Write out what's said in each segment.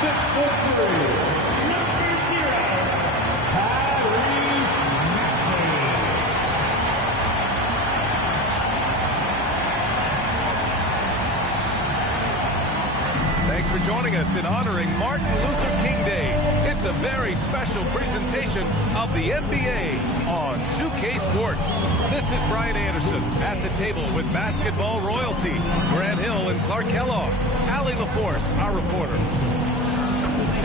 Thanks for joining us in honoring Martin Luther King Day. It's a very special presentation of the NBA on 2K Sports. This is Brian Anderson at the table with basketball royalty, Grant Hill and Clark Kellogg, Allie LaForce, our reporter.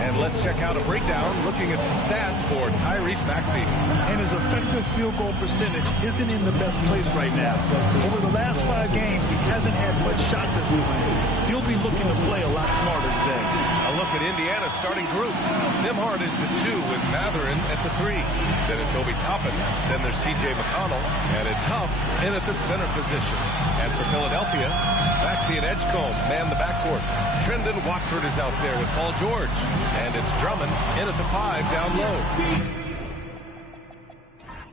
And let's check out a breakdown looking at some stats for Tyrese Maxey. And his effective field goal percentage isn't in the best place right now. Over the last 5 games, he hasn't had much shot discipline. He'll be looking to play a lot smarter today. A look at Indiana's starting group. Nembhard is the 2 with Mathurin at the 3. Then it's Obi Toppin. Then there's T.J. McConnell. And it's Huff in at the center position. And for Philadelphia, Maxey and Edgecombe man the backcourt. Trendon Watford is out there with Paul George. And it's Drummond in at the 5 down low.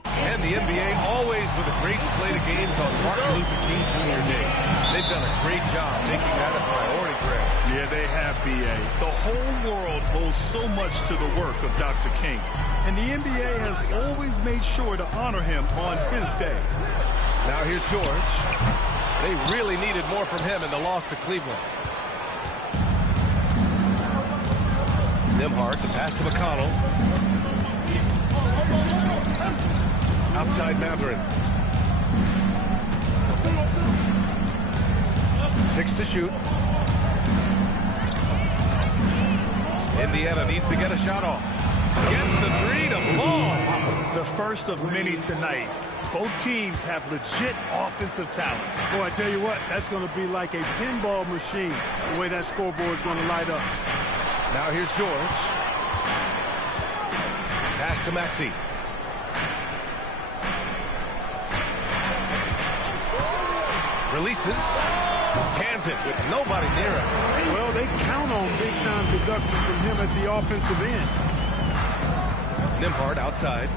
And the NBA always with a great slate of games on Martin Luther King Jr. Day. They've done a great job making that a priority, Greg. Yeah, they have, B.A. The whole world owes so much to the work of Dr. King. And the NBA has always made sure to honor him on his day. Now here's George. They really needed more from him in the loss to Cleveland. Nembhard, the pass to McConnell. Outside Mathurin. 6 to shoot. Indiana needs to get a shot off. Gets the 3 to fall. The first of many tonight. Both teams have legit offensive talent. Boy, I tell you what, that's going to be like a pinball machine, the way that scoreboard is going to light up. Now here's George. Pass to Maxey. Releases. Cans it with nobody near him. Well, they count on big-time production from him at the offensive end. Nembhard outside.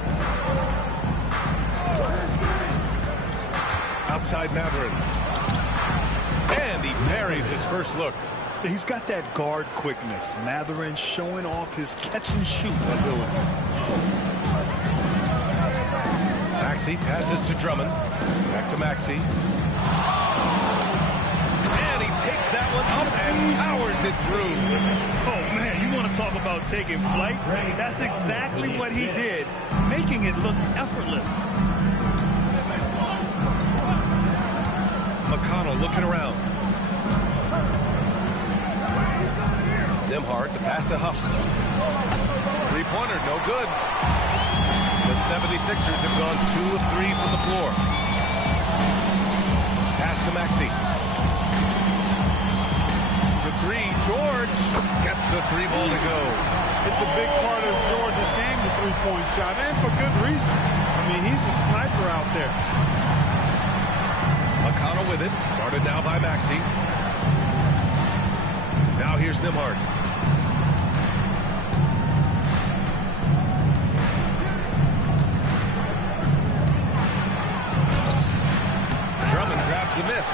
Outside Mathurin. And he parries his first look. He's got that guard quickness. Mathurin showing off his catch-and-shoot ability. Maxey passes to Drummond. Back to Maxey. And he takes that one up and powers it through. Oh, man, you want to talk about taking flight? That's exactly what he did, making it look effortless. McConnell looking around. Nembhard, the pass to Huff. Three-pointer, no good. The 76ers have gone 2 of 3 from the floor. Pass to Maxey. For 3, George gets the 3 ball to go. It's a big part of George's game, the three-point shot, and for good reason. I mean, he's a sniper out there. McConnell with it, guarded now by Maxey. Now here's Nembhard. Drummond grabs the miss.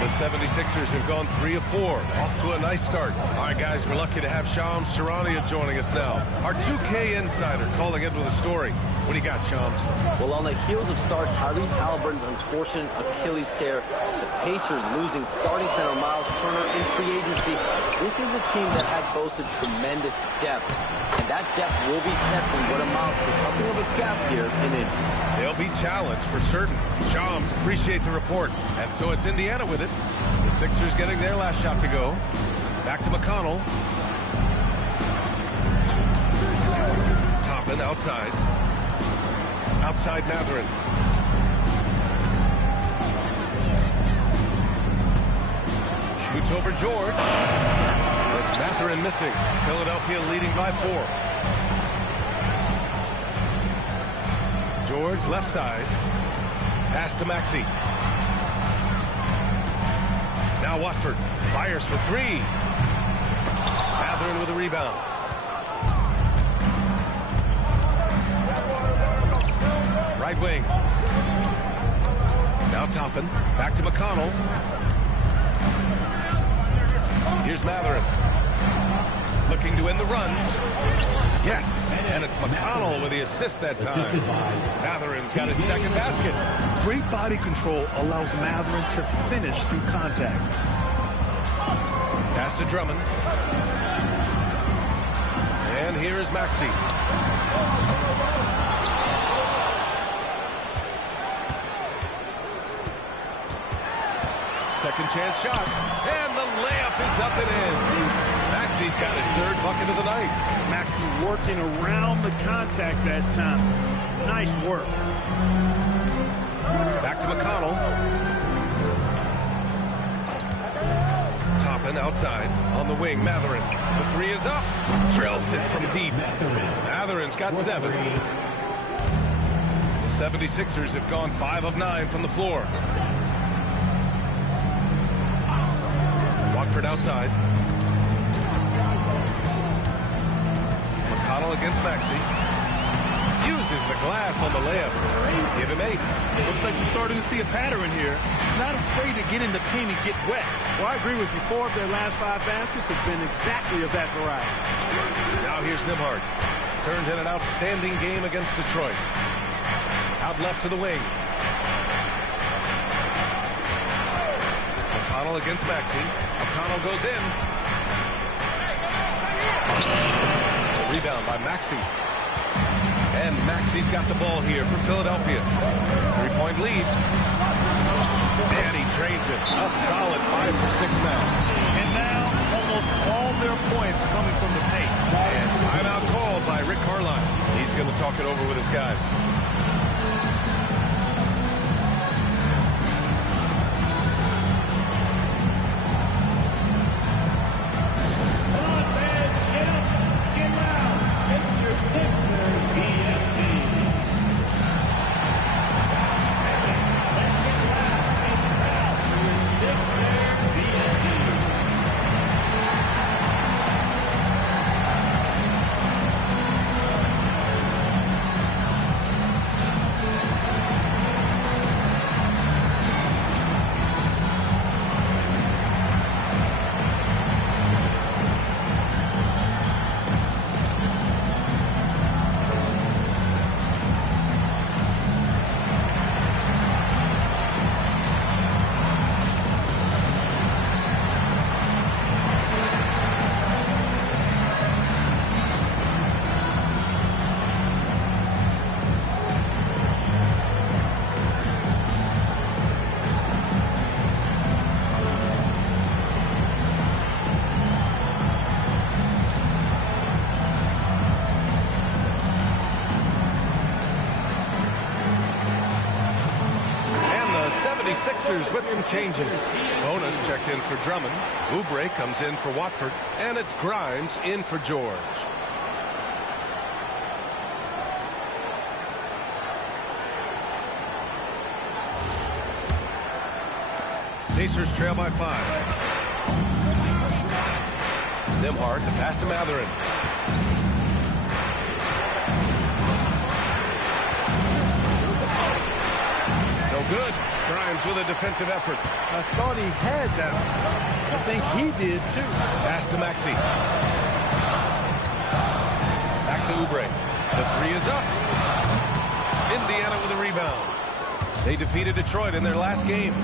The 76ers have gone 3 of 4. Off to a nice start. All right, guys, we're lucky to have Shams Charania joining us now. Our 2K insider calling in with a story. What do you got, Shams? Well, on the heels of star Tyrese Halliburton's unfortunate Achilles tear, the Pacers losing starting center Miles Turner in free agency, this is a team that had boasted tremendous depth. And that depth will be testing what amounts to something of a gap here in Indy. They'll be challenged for certain. Shams, appreciate the report. And so it's Indiana with it. The Sixers getting their last shot to go. Back to McConnell. Toppin outside. Outside Mathurin. Shoots over George. That's Mathurin missing. Philadelphia leading by 4. George left side. Pass to Maxey. Now Watford fires for 3. Mathurin with a rebound. Right wing. Now Toppin. Back to McConnell. Here's Mathurin. Looking to end the run. Yes, and it's McConnell with the assist that time. Matherin's got his second basket. Great body control allows Matherin to finish through contact. Pass to Drummond. And here is Maxey. Second chance shot. And the layup is up and in. Maxey's got his third bucket of the night. Maxey working around the contact that time. Nice work. Back to McConnell. Toppin outside. On the wing, Matherin. The three is up. Drills it from deep. Matherin's got 7. The 76ers have gone 5 of 9 from the floor. Watford outside. McConnell against Maxey. Uses the glass on the layup. Give him 8. Looks like we're starting to see a pattern here. Not afraid to get in the paint and get wet. Well, I agree with you. 4 of their last 5 baskets have been exactly of that variety. Now here's Nembhard. Turned in an outstanding game against Detroit. Out left to the wing. McConnell against Maxey. McConnell goes in. Rebound by Maxey. And Maxey's got the ball here for Philadelphia. 3-point lead. And he trades it. A solid 5 for 6 now. And now almost all their points coming from the paint. And timeout called by Rick Carlisle. He's going to talk it over with his guys. Sixers with some changes. Bonus checked in for Drummond. Oubre comes in for Watford. And it's Grimes in for George. Pacers trail by 5. Nembhard, the pass to Matherin. No good. Grimes with a defensive effort. I thought he had that. I think he did too. Pass to Maxey. Back to Oubre. The 3 is up. Indiana with a rebound. They defeated Detroit in their last game.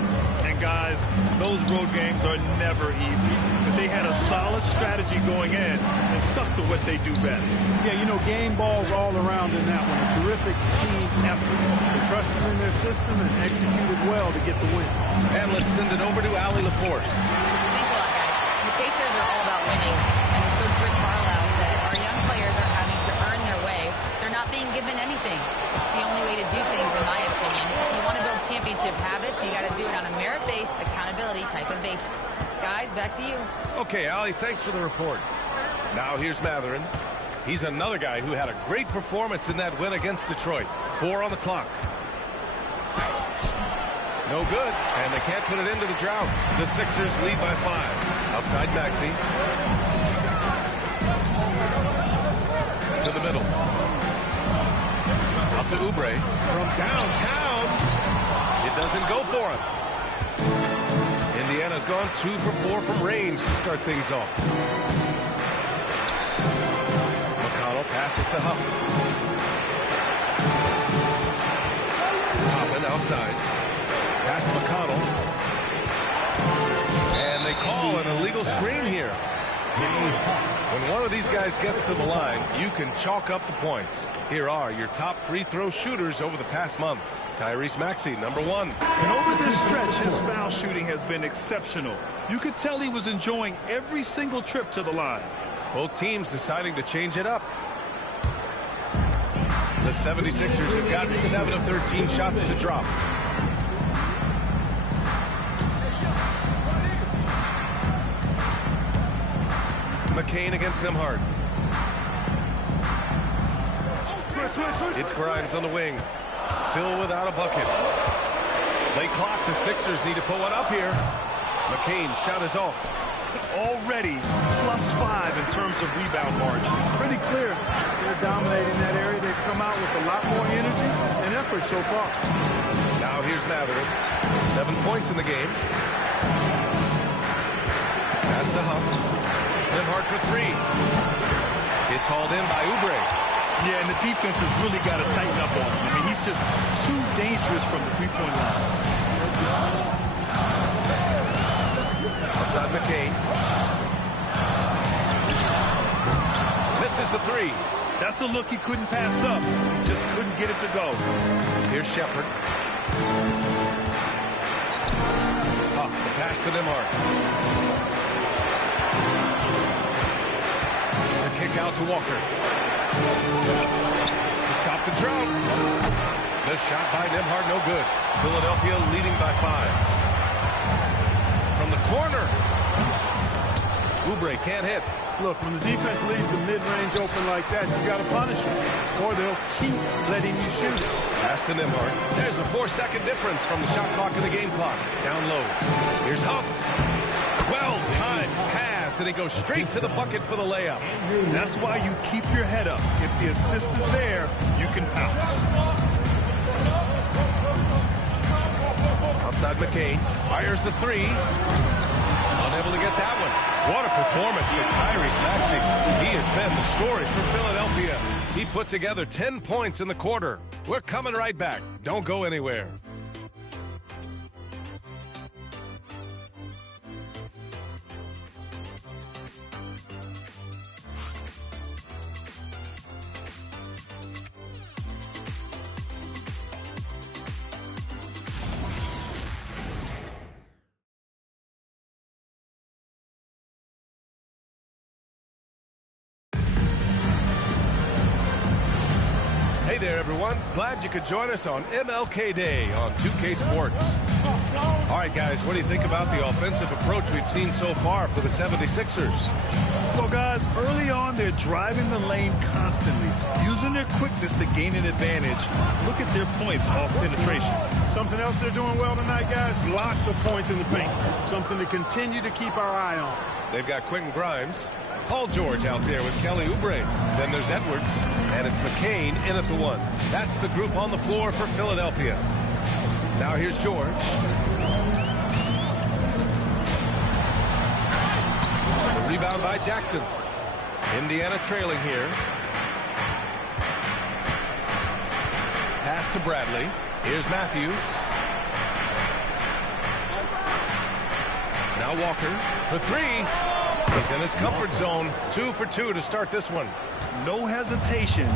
And guys, those road games are never easy. But they had a solid strategy going in and stuck to what they do best. Yeah, you know, game balls all around in that one. A terrific team effort. They trusted in their system and executed well to get the win. And let's send it over to Allie LaForce. Thanks a lot, guys. The Pacers are all about winning. And Coach Rick Carlisle said our young players are having to earn their way. They're not being given anything. It's the only way to do things, in my opinion. If you want to build championship habits, you got to do it on a merit-based, accountability type of basis. Guys, back to you. Okay, Allie, thanks for the report. Now here's Matherin. He's another guy who had a great performance in that win against Detroit. 4 on the clock. No good, and they can't put it into the drought. The Sixers lead by 5. Outside Maxey. To the middle. Out to Oubre. From downtown. It doesn't go for him. Indiana's gone 2 for 4 from range to start things off. Passes to Huff. Toppin outside. Pass to McConnell. And they call an illegal screen here. When one of these guys gets to the line, you can chalk up the points. Here are your top free throw shooters over the past month. Tyrese Maxey, number 1. And over this stretch, his foul shooting has been exceptional. You could tell he was enjoying every single trip to the line. Both teams deciding to change it up. The 76ers have gotten 7 of 13 shots to drop. McCain against Nembhard. It's Grimes on the wing. Still without a bucket. Late clock. The Sixers need to put one up here. McCain shot is off. Already +5 in terms of rebound margin. Pretty clear. They're dominating that area. They've come out with a lot more energy and effort so far. Now here's Mathurin. 7 points in the game. Pass to Huff. Nembhard for 3. It's hauled in by Oubre. Yeah, and the defense has really got to tighten up on him. I mean, he's just too dangerous from the three-point line. Outside McCain. Misses the 3. That's a look he couldn't pass up. He just couldn't get it to go. Here's Shepherd. Huff, the pass to Nembhard. The kick out to Walker. To stop the drought. The shot by Nembhard, no good. Philadelphia leading by 5. From the corner. Oubre can't hit. Look, when the defense leaves the mid-range open like that, you got to punish them, or they'll keep letting you shoot it. Pass to Nembhard. There's a 4-second difference from the shot clock and the game clock. Down low. Here's Huff. Well-timed pass, and he goes straight to the bucket for the layup. That's why you keep your head up. If the assist is there, you can pounce. Outside McCain. Fires the 3. Unable to get that one. What a performance for Tyrese Maxey. He has been the story for Philadelphia. He put together 10 points in the quarter. We're coming right back. Don't go anywhere. Hey there, everyone. Glad you could join us on MLK Day on 2K Sports. All right, guys, what do you think about the offensive approach we've seen so far for the 76ers? Well, guys, early on, they're driving the lane constantly, using their quickness to gain an advantage. Look at their points off penetration. Something else they're doing well tonight, guys, lots of points in the paint. Something to continue to keep our eye on. They've got Quentin Grimes, Paul George out there with Kelly Oubre. Then there's Edwards, and it's McCain in at the 1. That's the group on the floor for Philadelphia. Now here's George. Rebound by Jackson. Indiana trailing here. Pass to Bradley. Here's Matthews. Now Walker for 3. He's in his comfort zone. 2 for 2 to start this one. No hesitation.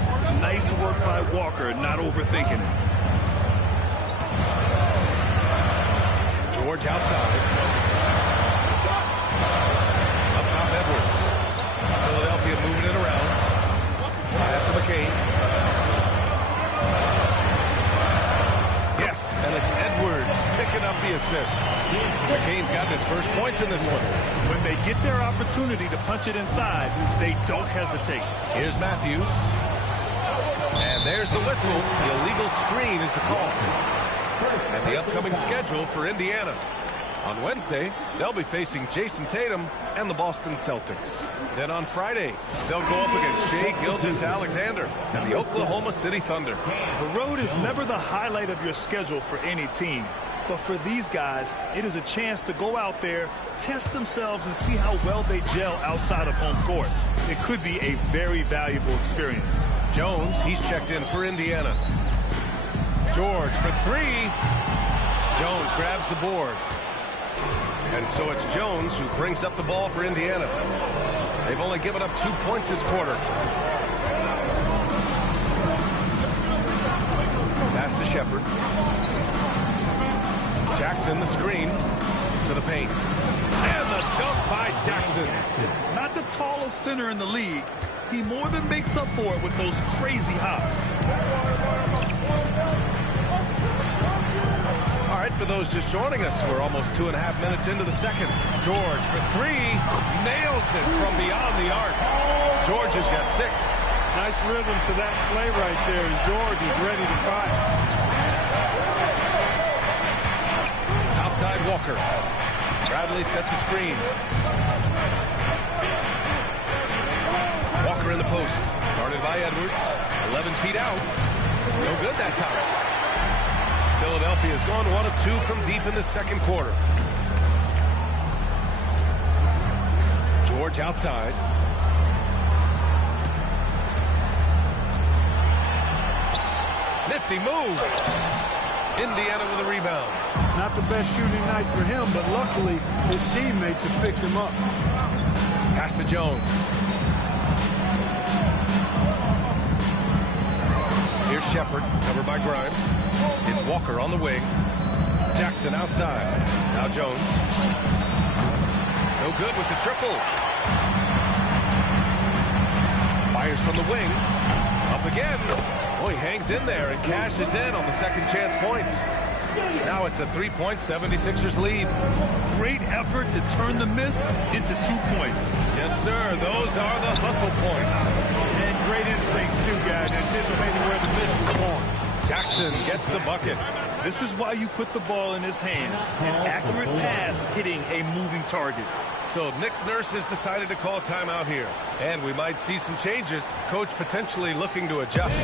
Nice work by Walker, not overthinking it. George outside. Up top, Edwards. Philadelphia moving it around. Pass to McCain. Yes, and it's Edwards picking up the assist. McCain's got his first points in this one. When they get their opportunity to punch it inside, they don't hesitate. Here's Matthews. And there's the whistle. The illegal screen is the call. And the upcoming schedule for Indiana. On Wednesday, they'll be facing Jason Tatum and the Boston Celtics. Then on Friday, they'll go up against Shai Gilgeous-Alexander and the Oklahoma City Thunder. The road is never the highlight of your schedule for any team. But for these guys, it is a chance to go out there, test themselves, and see how well they gel outside of home court. it could be a very valuable experience. Jones, he's checked in for Indiana. George for three. Jones grabs the board. And so it's Jones who brings up the ball for Indiana. They've only given up 2 points this quarter. Pass to Shepard. Jackson, the screen to the paint. And the dunk by Jackson. Not the tallest center in the league. He more than makes up for it with those crazy hops. All right, for those just joining us, we're almost 2.5 minutes into the second. George for three. Nails it from beyond the arc. George has got 6. Nice rhythm to that play right there, and George is ready to fire. Outside Walker. Bradley sets a screen. Walker in the post. Guarded by Edwards. 11 feet out. No good that time. Philadelphia's gone 1 of 2 from deep in the second quarter. George outside. Nifty move. Indiana with a rebound. Not the best shooting night for him, but luckily his teammates have picked him up. Pass to Jones. Here's Shepard, covered by Grimes. It's Walker on the wing. Jackson outside. Now Jones. No good with the triple. Fires from the wing. Up again. Oh, he hangs in there and cashes in on the second chance points. Now it's a 3-point 76ers lead. Great effort to turn the miss into 2 points. Yes, sir. Those are the hustle points. And great instincts, too, guys, anticipating where the miss was going. Jackson gets the bucket. This is why you put the ball in his hands. An accurate pass hitting a moving target. So Nick Nurse has decided to call timeout here. And we might see some changes. Coach potentially looking to adjust.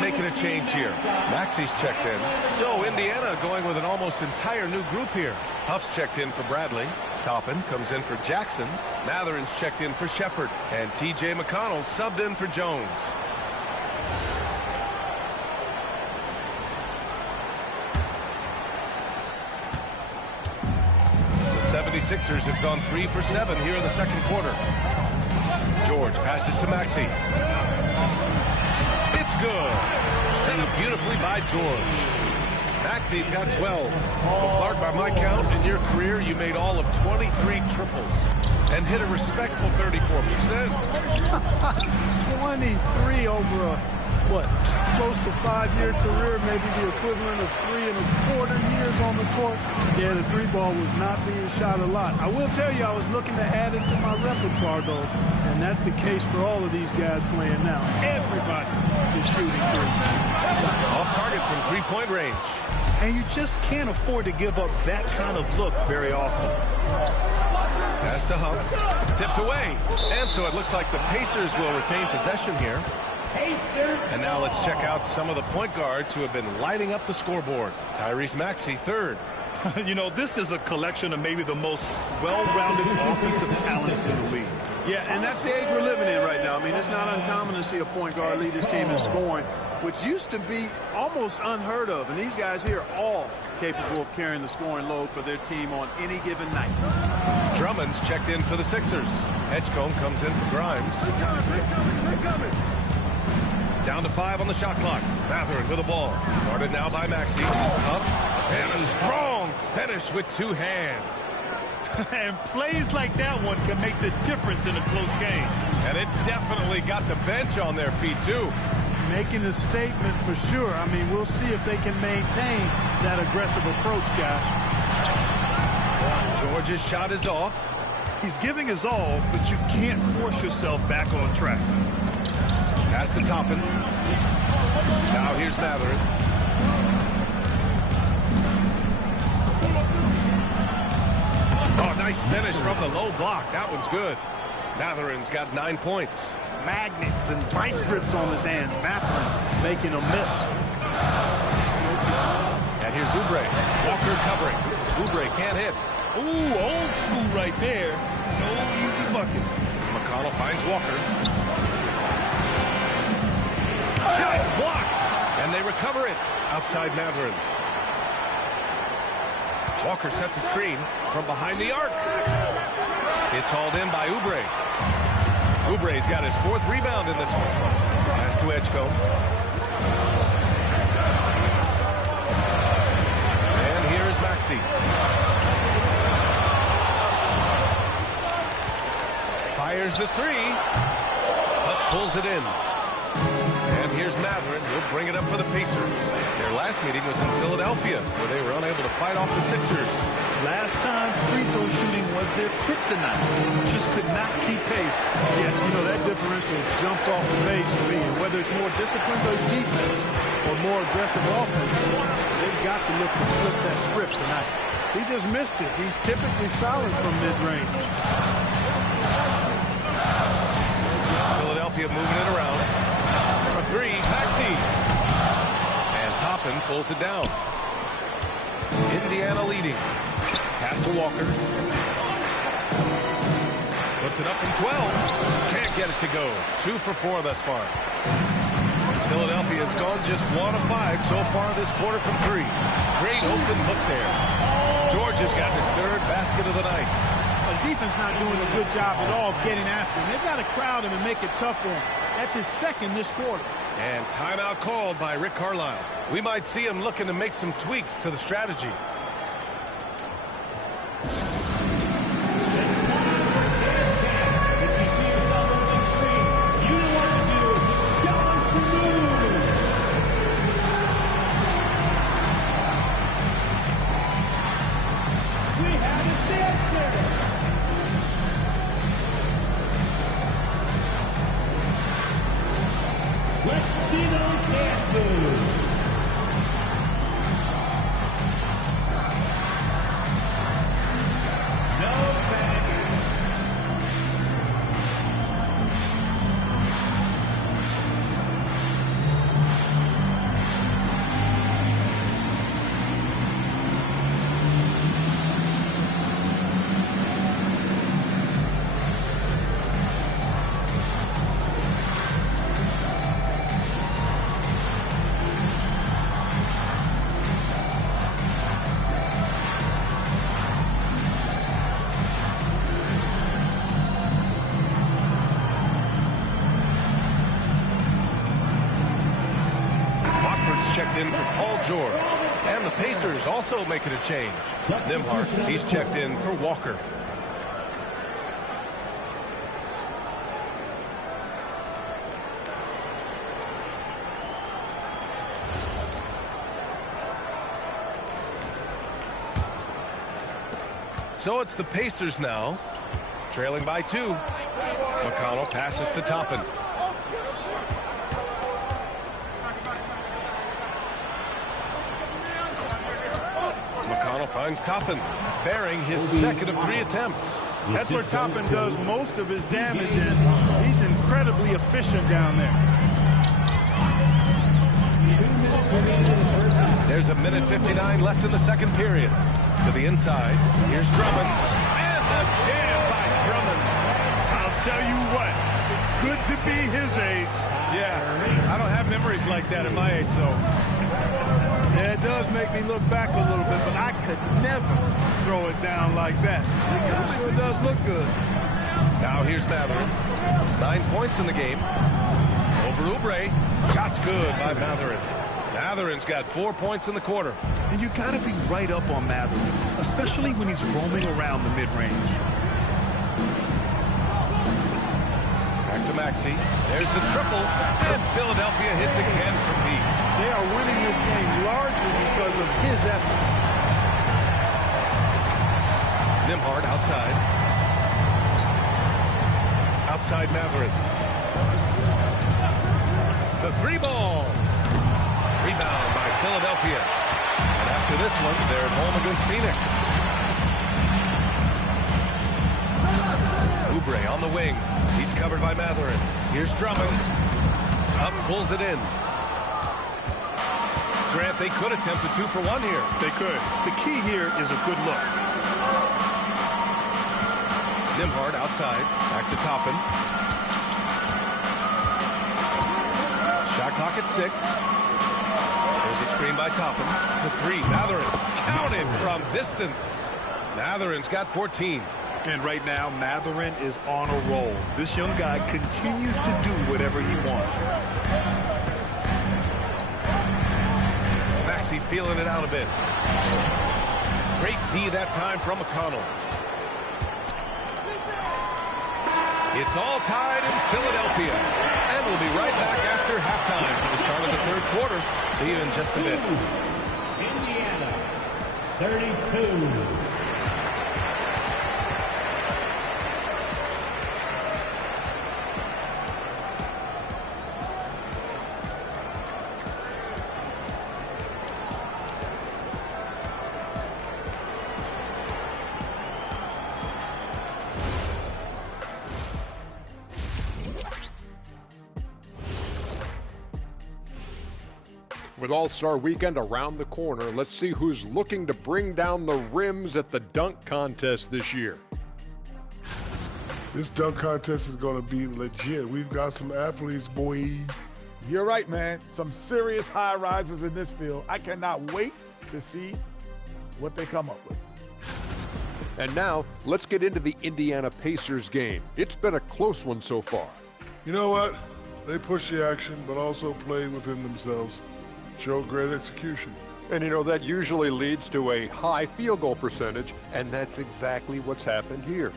Making a change here. Maxi's checked in. So Indiana going with an almost entire new group here. Huff's checked in for Bradley. Toppin comes in for Jackson. Matherin's checked in for Shepard. And T.J. McConnell subbed in for Jones. The 76ers have gone 3 for 7 here in the second quarter. George passes to Maxey. Good. Set up beautifully by George. Maxey's got 12. Well, Clark, by my count, in your career, you made all of 23 triples and hit a respectful 34%. 23 over a, close to 5-year career, maybe the equivalent of 3 1/4 years on the court. Yeah, the 3 ball was not being shot a lot. I will tell you, I was looking to add it to my repertoire, though, and that's the case for all of these guys playing now. Everybody is shooting 3. Off target from 3-point range. And you just can't afford to give up that kind of look very often. Pass to Huff. Tipped away. And so it looks like the Pacers will retain possession here. And now let's check out some of the point guards who have been lighting up the scoreboard. Tyrese Maxey, 3rd. You know, this is a collection of maybe the most well-rounded offensive talents in the league. Yeah, and that's the age we're living in right now. I mean, it's not uncommon to see a point guard lead his team in scoring, which used to be almost unheard of. And these guys here are all capable of carrying the scoring load for their team on any given night. Drummond's checked in for the Sixers. Edgecombe comes in for Grimes. Down to 5 on the shot clock. Matherin with the ball. Guarded now by Maxey. Up. And a strong finish with 2 hands. And plays like that one can make the difference in a close game. And it definitely got the bench on their feet, too. Making a statement for sure. I mean, we'll see if they can maintain that aggressive approach, guys. George's shot is off. He's giving his all, but you can't force yourself back on track. Pass to Toppin. Now here's Matherin. Oh, nice finish from the low block. That one's good. Matherin's got 9 points. Magnets and vice grips on his hands. Matherin making a miss. And here's Oubre. Walker covering. Oubre can't hit. Ooh, old school right there. No easy buckets. McConnell finds Walker. Blocked. And they recover it. Outside Matherin. Walker sets a screen from behind the arc. It's hauled in by Oubre. Oubre's got his 4th rebound in this one. Pass to Edgecombe. And here is Maxey. Fires the 3. But pulls it in. And here's Matherin. He'll bring it up for the Pacers. Their last meeting was in Philadelphia, where they were unable to fight off the Sixers. Last time, free throw shooting was their kryptonite. Just could not keep pace. Yeah, you know, that differential jumps off the page to me. And whether it's more disciplined or defense or more aggressive offense, they've got to look to flip that script tonight. He just missed it. He's typically solid from mid-range. Philadelphia moving it around. For 3, Maxey. And Toppin pulls it down. Indiana leading. Pass to Walker. Puts it up from 12. Can't get it to go. 2 for 4 thus far. Philadelphia has gone just 1 of 5 so far this quarter from 3. Great open look there. George has got his 3rd basket of the night. The defense not doing a good job at all of getting after him. They've got to crowd him and make it tough for him. That's his 2nd this quarter. And timeout called by Rick Carlisle. We might see him looking to make some tweaks to the strategy. Checked in for Paul George. And the Pacers also making a change. Nembhard, he's checked in for Walker. So it's the Pacers now, trailing by 2. McConnell passes to Toppin. McConnell finds Toppin, bearing his 2nd of 3 attempts. That's where Toppin does most of his damage, and he's incredibly efficient down there. There's a minute 59 left in the 2nd period. To the inside. Here's Drummond. And the jam by Drummond. I'll tell you what, it's good to be his age. Yeah, I don't have memories like that at my age, though. Yeah, it does make me look back a little bit, but I could never throw it down like that. It sure does look good. Now here's Matherin. 9 points in the game. Over Oubre. Shot's good by Matherin. Matherin's got 4 points in the quarter. And you got to be right up on Matherin, especially when he's roaming around the mid-range. Back to Maxey. There's the triple. And Philadelphia hits again from deep. They are winning this game largely because of his effort. Nembhard outside. Outside Matherin. The 3-ball. Rebound by Philadelphia. And after this one, they're home against Phoenix. Oubre on the wing. He's covered by Matherin. Here's Drummond. Up, pulls it in. Grant, they could attempt a 2-for-1 here. They could. The key here is a good look. Nembhard outside. Back to Toppin. Shot clock at 6. There's a screen by Toppin. To 3. Matherin counted from distance. Matherin's got 14. And right now, Matherin is on a roll. This young guy continues to do whatever he wants. Maxey feeling it out a bit. Great D that time from McConnell. It's all tied in Philadelphia. And we'll be right back after halftime for the start of the third quarter. See you in just a bit. Indiana, 32. With All-Star Weekend around the corner, let's see who's looking to bring down the rims at the dunk contest this year. This dunk contest is going to be legit. We've got some athletes, boy. You're right, man. Some serious high risers in this field. I cannot wait to see what they come up with. And now, let's get into the Indiana Pacers game. It's been a close one so far. You know what? They pushed the action, but also played within themselves. Showed great execution. And you know, that usually leads to a high field goal percentage, and that's exactly what's happened here.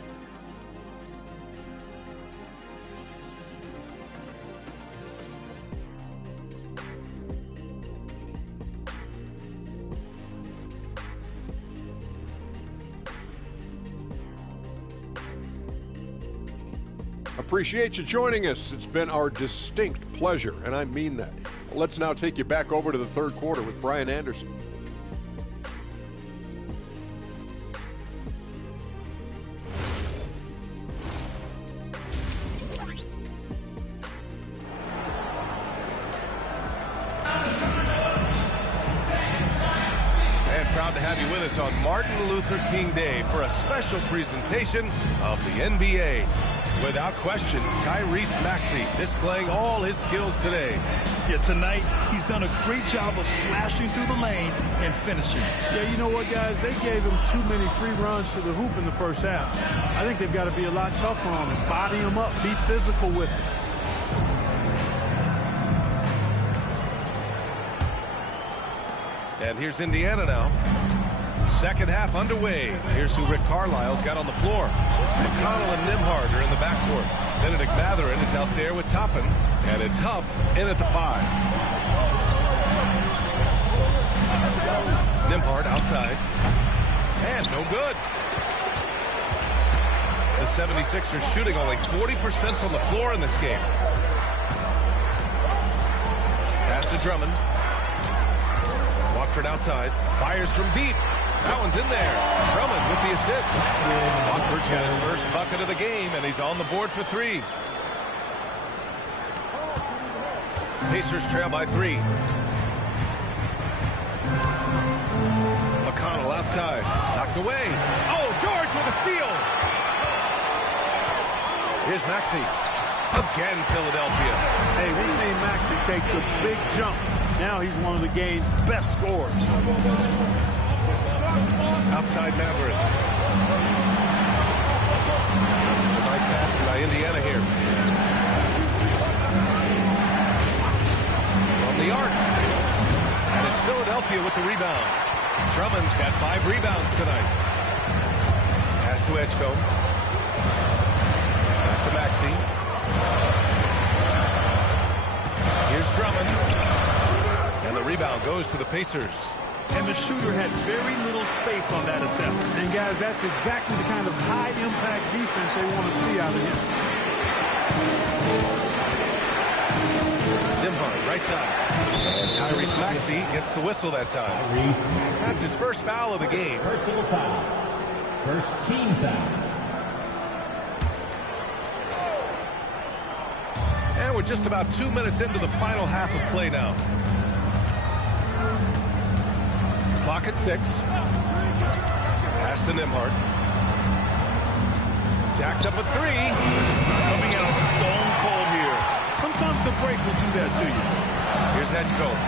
Appreciate you joining us. It's been our distinct pleasure, and I mean that. Let's now take you back over to the third quarter with Brian Anderson. And proud to have you with us on Martin Luther King Day for a special presentation of the NBA. Without question, Tyrese Maxey displaying all his skills today. Yeah, tonight, he's done a great job of slashing through the lane and finishing. Yeah, you know what, guys? They gave him too many free runs to the hoop in the first half. I think they've got to be a lot tougher on him. Body him up, be physical with him. And here's Indiana now. Second half underway. Here's who Rick Carlisle's got on the floor. McConnell and Nembhard are in the backcourt. Benedict Matherin is out there with Toppin. And it's Huff in at the 5. Nembhard outside. And no good. The 76ers shooting only 40% from the floor in this game. Pass to Drummond. Watford outside. Fires from deep. That one's in there. Drummond with the assist. Watford's got his first bucket of the game, and he's on the board for 3. Pacers trail by 3. McConnell outside. outside. Knocked away. Oh, George with a steal. Here's Maxey. Again, Philadelphia. Hey, we've seen Maxey take the big jump. Now he's one of the game's best scorers. Outside Matherin. Nice passing by Indiana here. From the arc. And it's Philadelphia with the rebound. Drummond's got 5 rebounds tonight. Pass to Edgecombe. Back to Maxey. Here's Drummond. And the rebound goes to the Pacers. And the shooter had very little space on that attempt. And guys, that's exactly the kind of high-impact defense they want to see out of him. Nembhard, right side. And Tyrese Maxey gets the whistle that time. That's his first foul of the game. Personal foul. First team foul. And we're just about 2 minutes into the final half of play now. Clock at 6. Pass to Nembhard. Jacks up at 3. Coming out stone cold here. Sometimes the break will do that to you. Here's Edgecombe.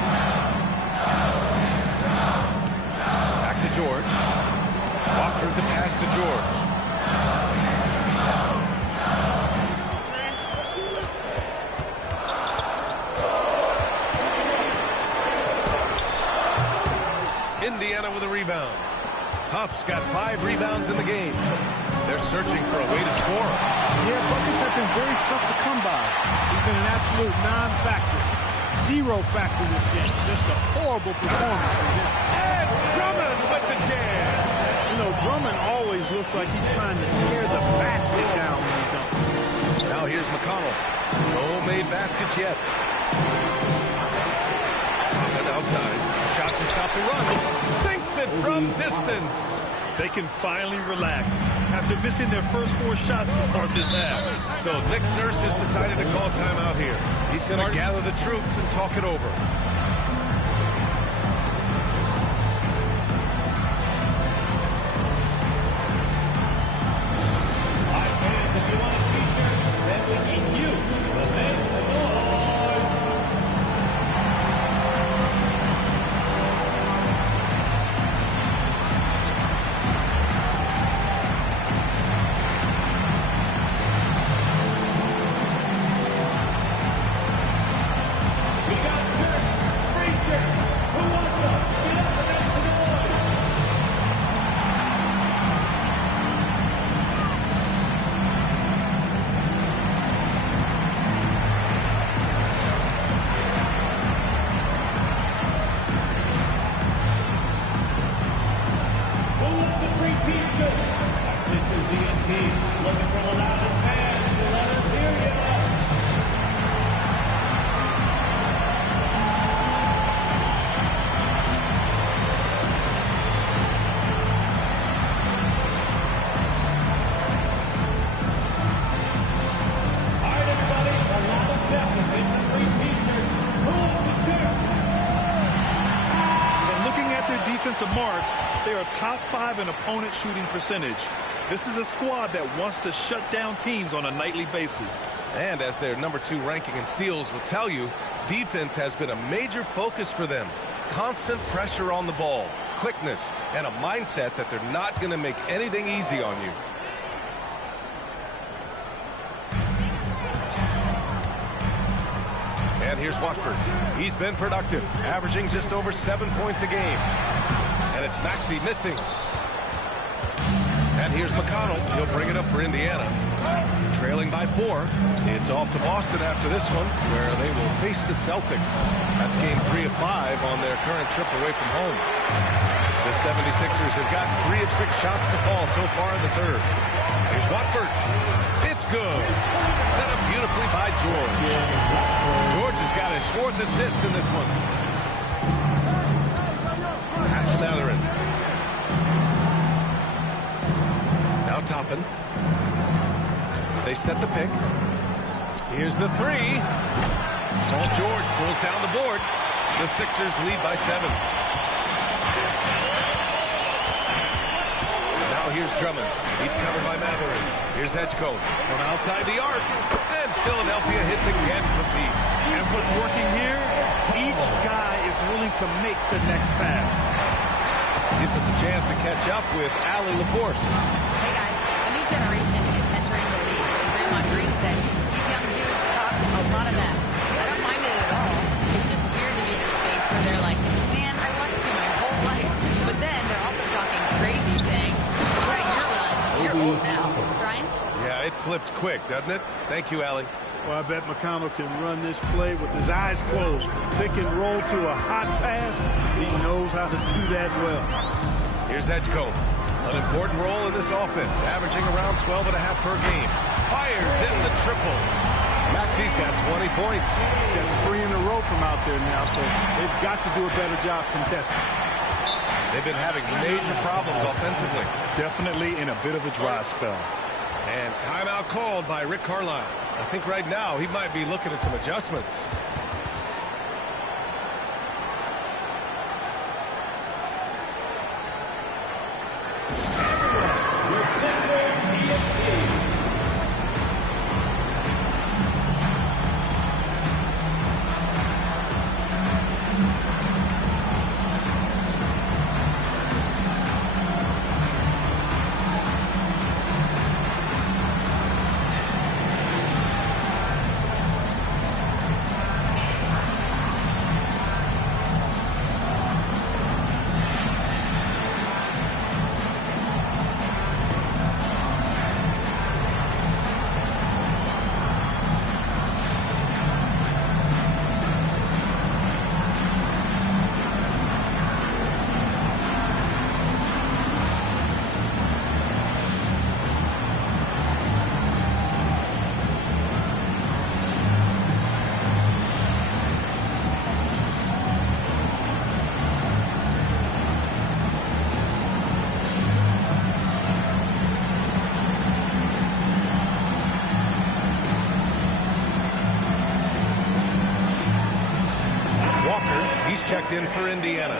Back to George. Walker the pass to George. Indiana with a rebound. Huff's got 5 rebounds in the game. They're searching for a way to score. Yeah, buckets have been very tough to come by. He's been an absolute non-factor. 0 factor this game. Just a horrible performance from him. And Drummond with the jam. You know, Drummond always looks like he's trying to tear the basket down when he dunks. Now here's McConnell. No made baskets yet. Thompson outside. Shot to stop the run. Sinks it from distance. They can finally relax after missing their first 4 shots to start this half. So Nick Nurse has decided to call timeout here. He's going to gather the troops and talk it over. Defensive marks, they are top 5 in opponent shooting percentage. This is a squad that wants to shut down teams on a nightly basis. And as their number 2 ranking in steals will tell you, defense has been a major focus for them. Constant pressure on the ball, quickness, and a mindset that they're not going to make anything easy on you. And here's Watford. He's been productive, averaging just over 7 points a game. And it's Maxey missing. And here's McConnell. He'll bring it up for Indiana. Trailing by 4. It's off to Boston after this one, where they will face the Celtics. That's game 3 of 5 on their current trip away from home. The 76ers have got 3 of 6 shots to fall so far in the third. Here's Watford. It's good. Set up beautifully by George. George has got his 4th assist in this one. Pass to Matherin. Now Toppin. They set the pick. Here's the 3. Paul George pulls down the board. The Sixers lead by 7. Now here's Drummond. He's covered by Matherin. Here's Edgecombe from outside the arc. And Philadelphia hits again from deep. And what's working here, each guy is willing to make the next pass. Gives us a chance to catch up with Allie LaForce. Hey guys, a new generation is entering the league. Draymond Green said these young dudes talk a lot of mess. I don't mind it at all. It's just weird to be in a space where they're like, man, I watched you my whole life. But then they're also talking crazy, saying, Greg, you're old now. Brian? Yeah, it flipped quick, doesn't it? Thank you, Allie. Well, I bet McConnell can run this play with his eyes closed. Pick and roll to a hot pass. He knows how to do that well. Here's Edgecombe. An important role in this offense, averaging around 12.5 per game. Fires in the triples. Maxi's got 20 points. That's 3 in a row from out there now, so they've got to do a better job contesting. They've been having major problems offensively. Definitely in a bit of a dry spell. And timeout called by Rick Carlisle. I think right now he might be looking at some adjustments. Checked in for Indiana.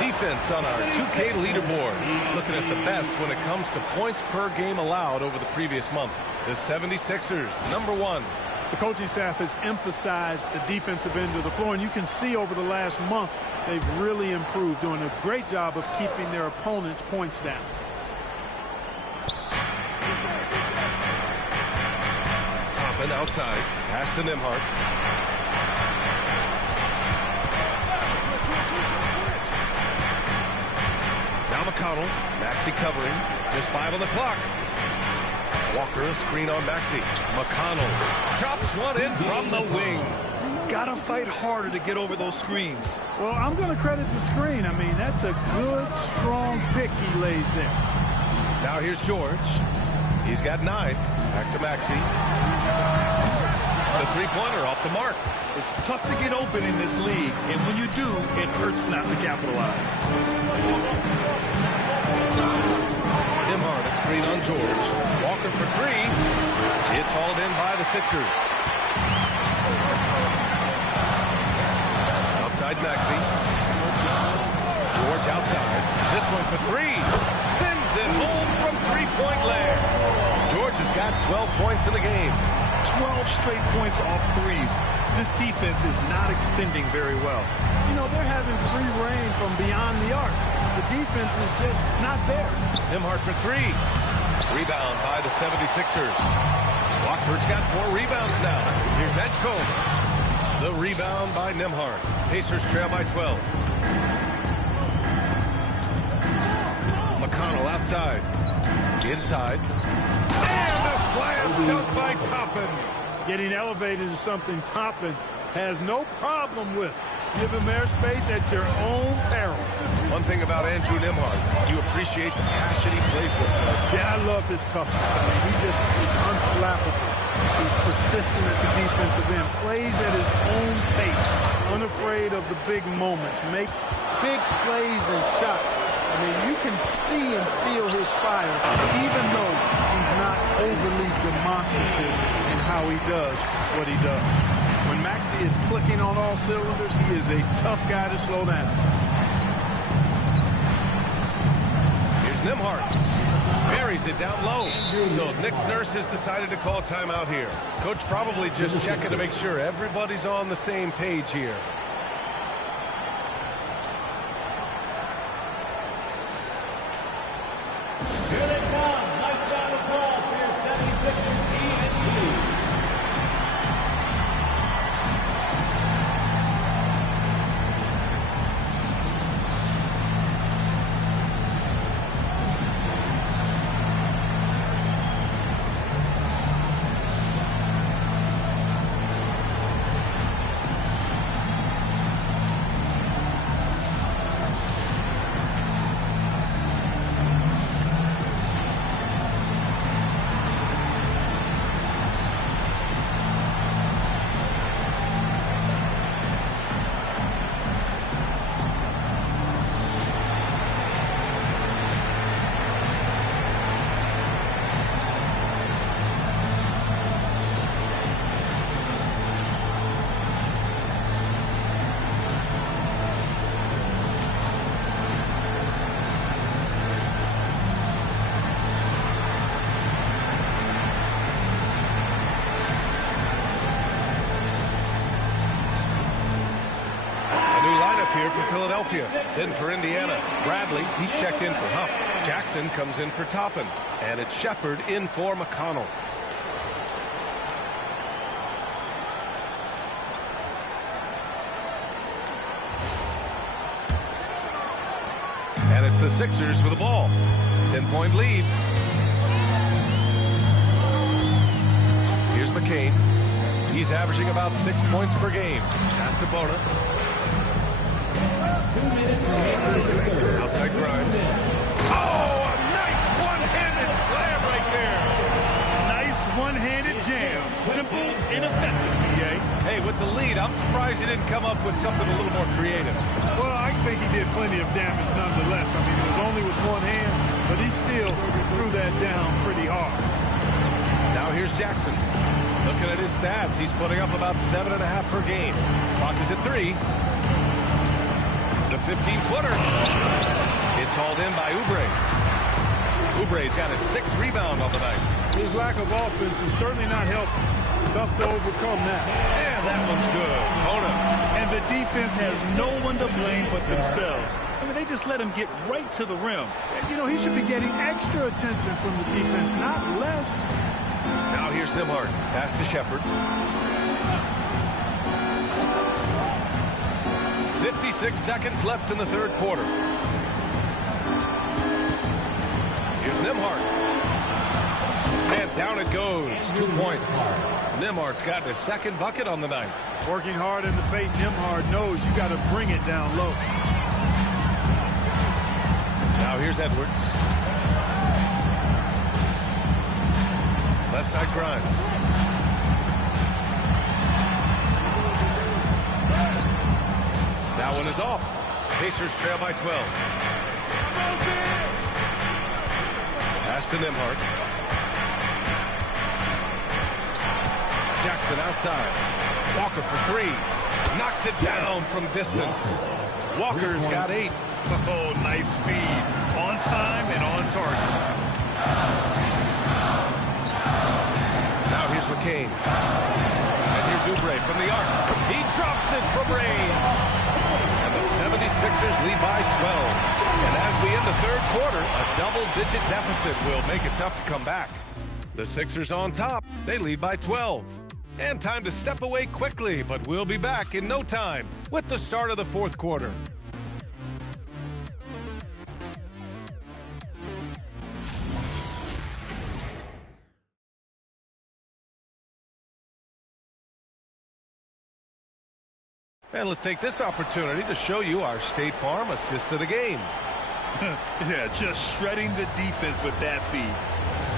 Defense on our 2K leaderboard. Looking at the best when it comes to points per game allowed over the previous month. The 76ers, #1. The coaching staff has emphasized the defensive end of the floor, and you can see over the last month they've really improved, doing a great job of keeping their opponents' points down. Toppin outside. Pass to Nembhard. McConnell, Maxey covering, just 5 on the clock. Walker, a screen on Maxey. McConnell drops one in from the wing. Gotta fight harder to get over those screens. Well, I'm going to credit the screen. I mean, that's a good, strong pick he lays there. Now here's George. He's got 9. Back to Maxey. The three-pointer off the mark. It's tough to get open in this league, and when you do, it hurts not to capitalize. Nembhard, a screen on George. Walker for 3. It's hauled in by the Sixers. Outside Maxey. George outside. This one for 3. Sends it home from three-point land. George has got 12 points in the game. 12 straight points off threes. This defense is not extending very well. You know, they're having free reign from beyond the arc. The defense is just not there. Nembhard for 3. Rebound by the 76ers. Watford's got 4 rebounds now. Here's Edgecombe. The rebound by Nembhard. Pacers trail by 12. McConnell outside. Inside. And a slam dunk by Toppin. Getting elevated is something Toppin has no problem with. Give him airspace at your own peril. One thing about Andrew Nembhard, you appreciate the passion he plays with. Yeah, I love his toughness. I mean, he just is unflappable. He's persistent at the defensive end, plays at his own pace, unafraid of the big moments, makes big plays and shots. I mean, you can see and feel his fire, even though he's not overly demonstrative in how he does what he does. When Maxey is clicking on all cylinders, he is a tough guy to slow down. Here's Nembhard buries it down low. So Nick Nurse has decided to call timeout here. Coach probably just checking to make sure everybody's on the same page here. Here they come. Nice round of applause for your 76ers E&T. Here for Philadelphia. Then for Indiana, Bradley, he's checked in for Huff. Jackson comes in for Toppin. And it's Shepard in for McConnell. And it's the Sixers with the ball. 10-point lead. Here's McCain. He's averaging about 6 points per game. Pass to Bona. Outside Grimes. Oh, a nice one-handed slam right there. Nice one-handed jam. Simple and effective, PA. Hey, with the lead, I'm surprised he didn't come up with something a little more creative. Well, I think he did plenty of damage nonetheless. I mean, it was only with one hand, but he still threw that down pretty hard. Now here's Jackson. Looking at his stats, he's putting up about 7.5 per game. Clock is at 3. The 15-footer. It's hauled in by Oubre. Oubre's got his 6th rebound on the night. His lack of offense is certainly not helping. Tough to overcome that. Yeah, that one's good. Bona. And the defense has no one to blame but themselves. I mean, they just let him get right to the rim. And, you know, he should be getting extra attention from the defense, not less. Now here's Nembhard. Pass to Shepard. 56 seconds left in the third quarter. Here's Nembhard. And down it goes. 2 points. Nembhard's got his 2nd bucket on the night. Working hard in the paint, Nembhard knows you got to bring it down low. Now here's Edwards. Left side Grimes. That one is off. Pacers trail by 12. Pass to Nembhard. Jackson outside. Walker for 3. Knocks it down from distance. Walker's got 8. Oh, nice feed. On time and on target. Now here's McCain. And here's Oubre from the arc. He drops it from range. And the 76ers lead by 12. And as we end the third quarter, a double-digit deficit will make it tough to come back. The Sixers on top. They lead by 12. And time to step away quickly, but we'll be back in no time with the start of the fourth quarter. And let's take this opportunity to show you our State Farm assist to the game. Yeah, just shredding the defense with that feed.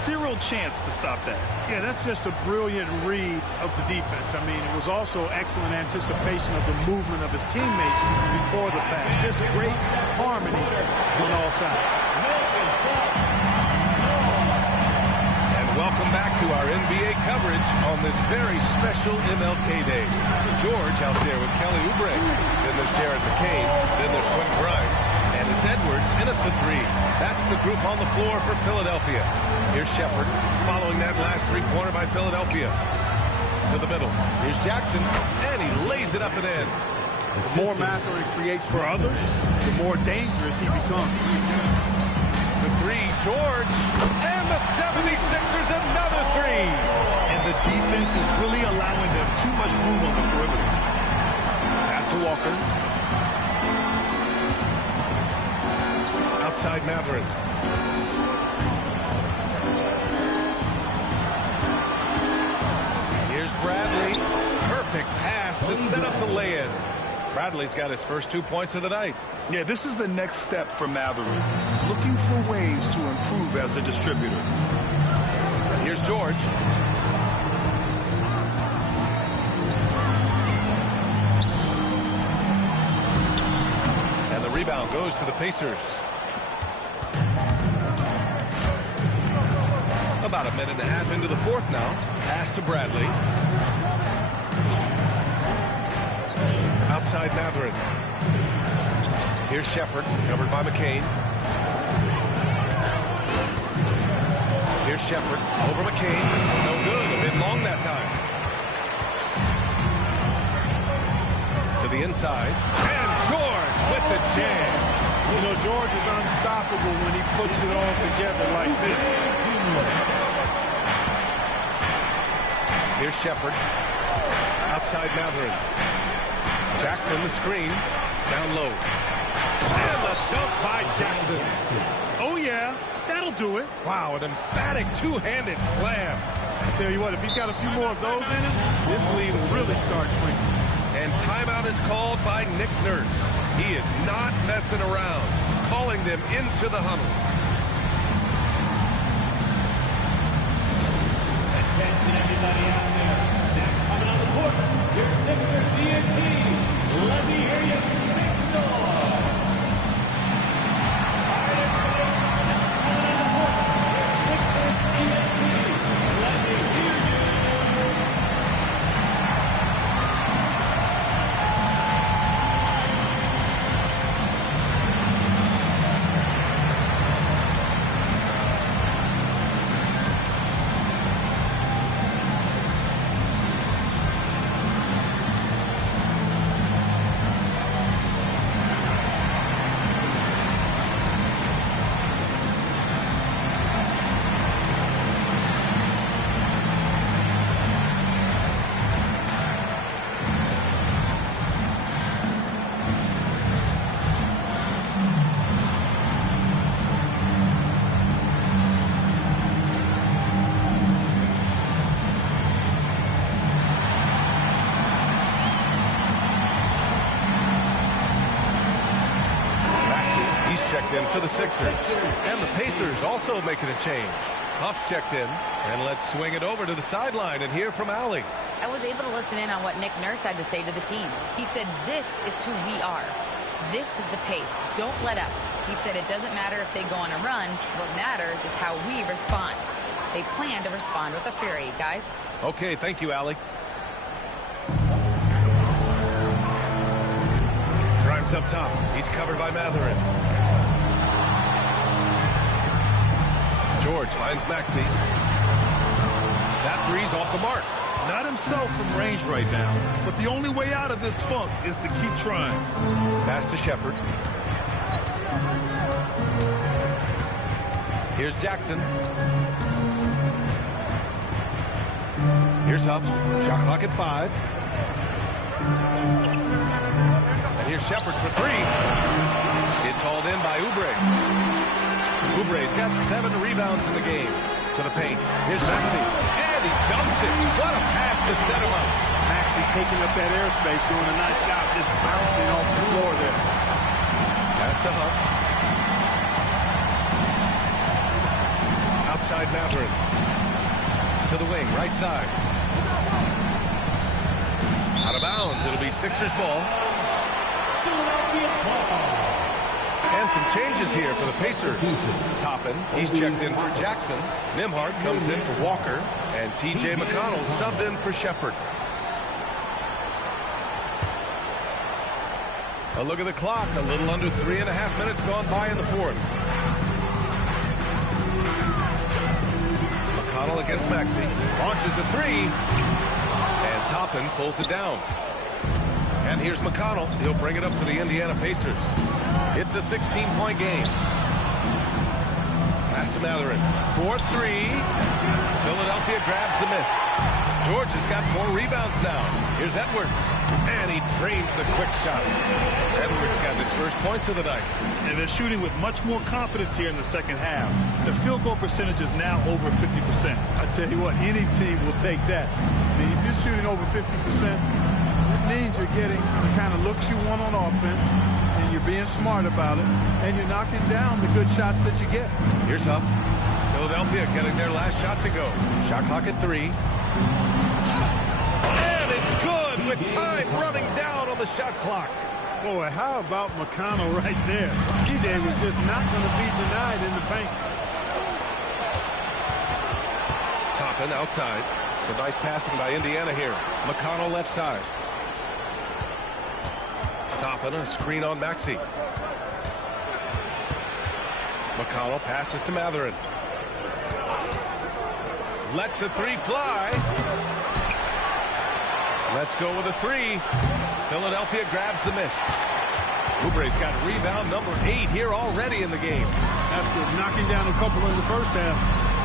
Zero chance to stop that. Yeah, that's just a brilliant read of the defense. I mean, it was also excellent anticipation of the movement of his teammates before the pass. Just great harmony on all sides. And welcome back to our NBA coverage on this very special MLK Day. George out there with Kelly Oubre. Then there's Jared McCain. Then there's Quentin Grimes. And It's Edwards in at the 3. That's the group on the floor for Philadelphia. Here's Shepard following that last three-pointer by Philadelphia. To the middle. Here's Jackson, and he lays it up and in. The more Mathurin creates for others, the more dangerous he becomes. The 3, George, and the 76ers another 3. And the defense is really allowing them too much room on the perimeter. Pass to Walker. Outside Mathurin. Here's Bradley. Perfect pass to set up the lay-in. Bradley's got his first 2 points of the night. Yeah, this is the next step for Mathurin. Looking for ways to improve as a distributor. Here's George. And the rebound goes to the Pacers. About a minute and a half into the fourth now. Pass to Bradley. Outside Mathurin. Here's Shepard, covered by McCain. Here's Shepard, over McCain. No good, a bit long that time. To the inside. And George with the jam. You know, George is unstoppable when he puts it all together like this. Here's Shepard. Outside Mathurin. Jackson, the screen. Down low. And the dunk by Jackson. Oh, yeah. That'll do it. Wow, an emphatic two-handed slam. I tell you what, if he's got a few more of those in him, this lead will really start shrinking. And timeout is called by Nick Nurse. He is not messing around, calling them into the huddle. Attention, everybody out there. Now coming on the court, your Sixers DNT. Let me hear you make some noise. All right, everybody. Now coming on the court, your Sixers DNT. Let me hear you. In for the Sixers. And the Pacers also making a change. Huff's checked in. And let's swing it over to the sideline and hear from Allie. I was able to listen in on what Nick Nurse had to say to the team. He said, this is who we are. This is the pace. Don't let up. He said it doesn't matter if they go on a run. What matters is how we respond. They plan to respond with a fury, guys. Okay, thank you, Allie. Grimes up top. He's covered by Mathurin. George finds Maxey. That three's off the mark. Not himself from range right now, but the only way out of this funk is to keep trying. Pass to Shepard. Here's Jackson. Here's Huff. Shot clock at 5. And here's Shepard for 3. It's hauled in by Oubre. Oubre's got 7 rebounds in the game. To the paint. Here's Maxey. And he dumps it. What a pass to set him up. Maxey taking up that airspace, doing a nice job just bouncing off the floor there. Pass to Huff. Outside Mathurin. To the wing, right side. Out of bounds. It'll be Sixers ball. And some changes here for the Pacers. Toppin, he's checked in for Jackson. Nembhard comes in for Walker. And T.J. McConnell subbed in for Shepard. A look at the clock. A little under 3.5 minutes gone by in the fourth. McConnell against Maxey. Launches a three. And Toppin pulls it down. And here's McConnell. He'll bring it up for the Indiana Pacers. It's a 16-point game. Pass to Matherin. 4-3. Philadelphia grabs the miss. George has got 4 rebounds now. Here's Edwards. And he drains the quick shot. Edwards got his first points of the night. And they're shooting with much more confidence here in the second half. The field goal percentage is now over 50%. I tell you what, any team will take that. I mean, if you're shooting over 50%, it means you're getting the kind of looks you want on offense, and you're being smart about it, and you're knocking down the good shots that you get. Here's Huff. Philadelphia getting their last shot to go. Shot clock at 3. And it's good with time running down on the shot clock. Boy, how about McConnell right there? TJ was just not going to be denied in the paint. Toppin outside. So nice passing by Indiana here. McConnell left side. Toppin, a screen on Maxey. McConnell passes to Matherin. Lets the three fly. Let's go with a 3. Philadelphia grabs the miss. Oubre's got rebound number 8 here already in the game. After knocking down a couple in the first half,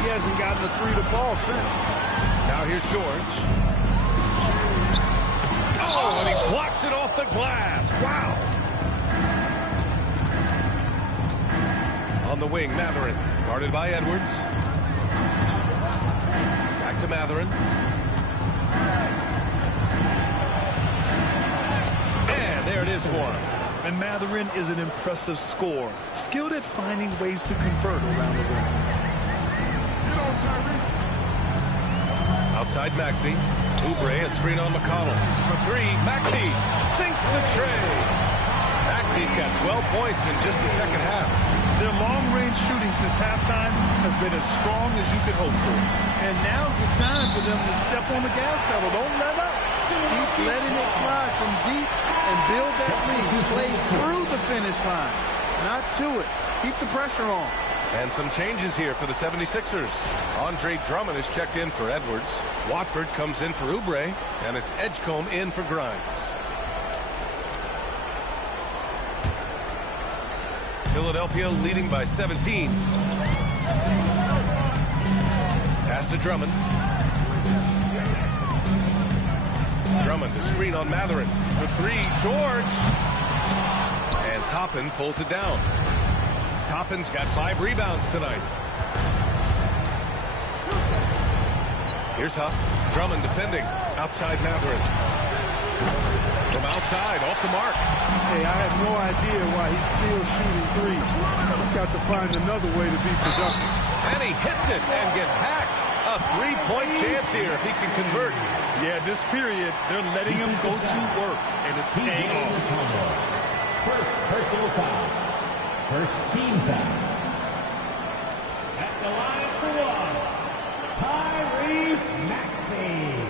he hasn't gotten a 3 to fall since. Now here's George. Oh, and he blocks it off the glass. Wow. On the wing, Matherin. Guarded by Edwards. Back to Matherin. And there it is for him. And Matherin is an impressive scorer, skilled at finding ways to convert around the rim. Outside Maxey. Oubre, a screen on McConnell. For 3, Maxey sinks the tray. Maxey's got 12 points in just the second half. Their long-range shooting since halftime has been as strong as you could hope for. And now's the time for them to step on the gas pedal. Don't let up. Keep letting it fly from deep and build that lead. Play through the finish line, not to it. Keep the pressure on. And some changes here for the 76ers. Andre Drummond is checked in for Edwards. Watford comes in for Oubre. And it's Edgecombe in for Grimes. Philadelphia leading by 17. Pass to Drummond. Drummond, the screen on Matherin. For 3, George. And Toppin pulls it down. Toppin's got 5 rebounds tonight. Here's Huff. Drummond defending. Outside Matherin. From outside, off the mark. Hey, I have no idea why he's still shooting threes. He's got to find another way to be productive. And he hits it and gets hacked. A 3-point chance here if he can convert. Yeah, this period, they're letting him go to work, and it's paying off. First personal foul. First team foul. At the line for 1, Tyrese Maxey.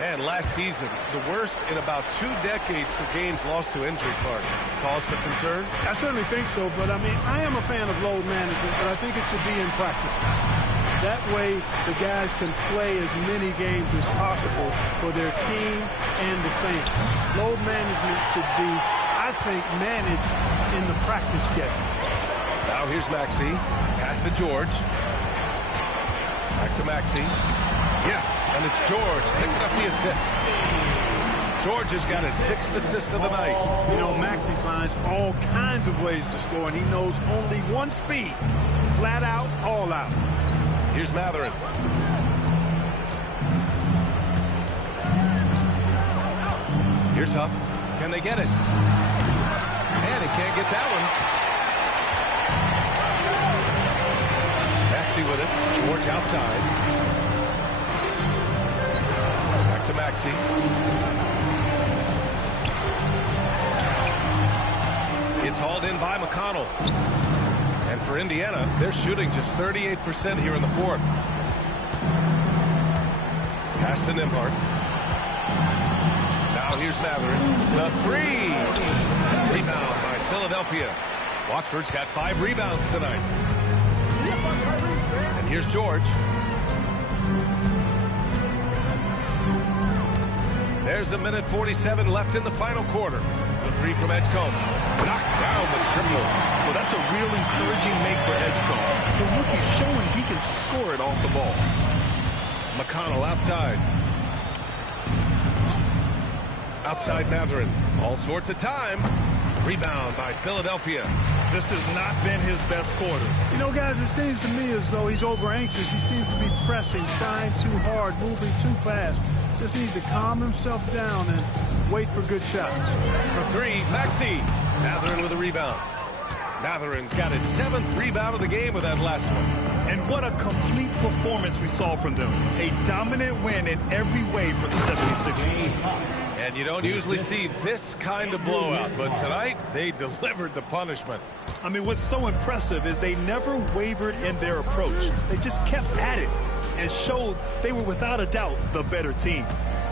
And last season, the worst in about 2 decades for games lost to injury, Clark. Cause for concern? I certainly think so, but I mean, I am a fan of load management, but I think it should be in practice. That way, the guys can play as many games as possible for their team and the fans. Load management should be, I think, managed in the practice schedule. Now here's Maxey. Pass to George. Back to Maxey. Yes, and it's George picking up the assist. George has got his 6th assist of the night. You know, Maxey finds all kinds of ways to score, and he knows only one speed. Flat out, all out. Here's Matherin. Here's Huff. Can they get it? And he can't get that one. Maxey with it. George outside. Back to Maxey. It's hauled in by McConnell. And for Indiana, they're shooting just 38% here in the fourth. Pass to Nimhart. Now here's Matherin. The three. Rebound by Philadelphia. Watford's got 5 rebounds tonight. And here's George. There's 1:47 left in the final quarter. The three from Edgecombe. Knocks down the triple. Well, that's a real encouraging make for Edgecombe. The rookie's showing he can score it off the ball. McConnell outside. Outside Matherin. All sorts of time. Rebound by Philadelphia. This has not been his best quarter. You know, guys, it seems to me as though he's over anxious. He seems to be pressing, trying too hard, moving too fast. Just needs to calm himself down and wait for good shots. For three, Maxey. Matherin with a rebound. Matherin's got his 7th rebound of the game with that last one. And what a complete performance we saw from them. A dominant win in every way for the 76ers. And you don't usually see this kind of blowout, but tonight they delivered the punishment. I mean, what's so impressive is they never wavered in their approach. They just kept at it and showed they were without a doubt the better team.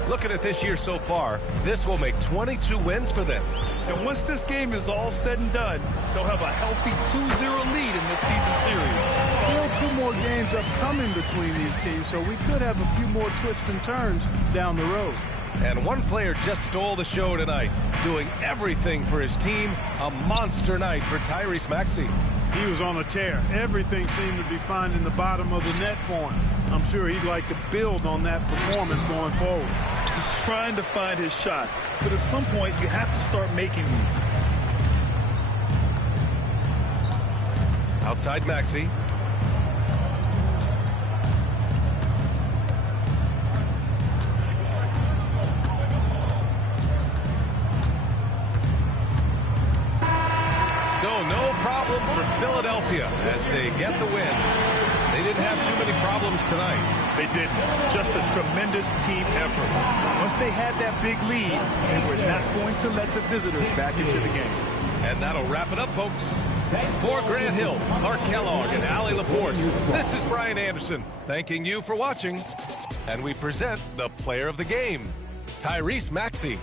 Looking at this year so far, this will make 22 wins for them. And once this game is all said and done, they'll have a healthy 2-0 lead in this season series. Still 2 more games upcoming between these teams, so we could have a few more twists and turns down the road. And one player just stole the show tonight, doing everything for his team. A monster night for Tyrese Maxey. He was on a tear. Everything seemed to be finding the bottom of the net for him. I'm sure he'd like to build on that performance going forward. He's trying to find his shot, but at some point you have to start making these. Outside Maxey. So no problem for Philadelphia as they get the win. They didn't have too many problems tonight. They didn't. Just a tremendous team effort. Once they had that big lead, they were not going to let the visitors back into the game. And that'll wrap it up, folks. For Grant Hill, Clark Kellogg, and Allie LaForce, this is Brian Anderson thanking you for watching. And we present the player of the game, Tyrese Maxey.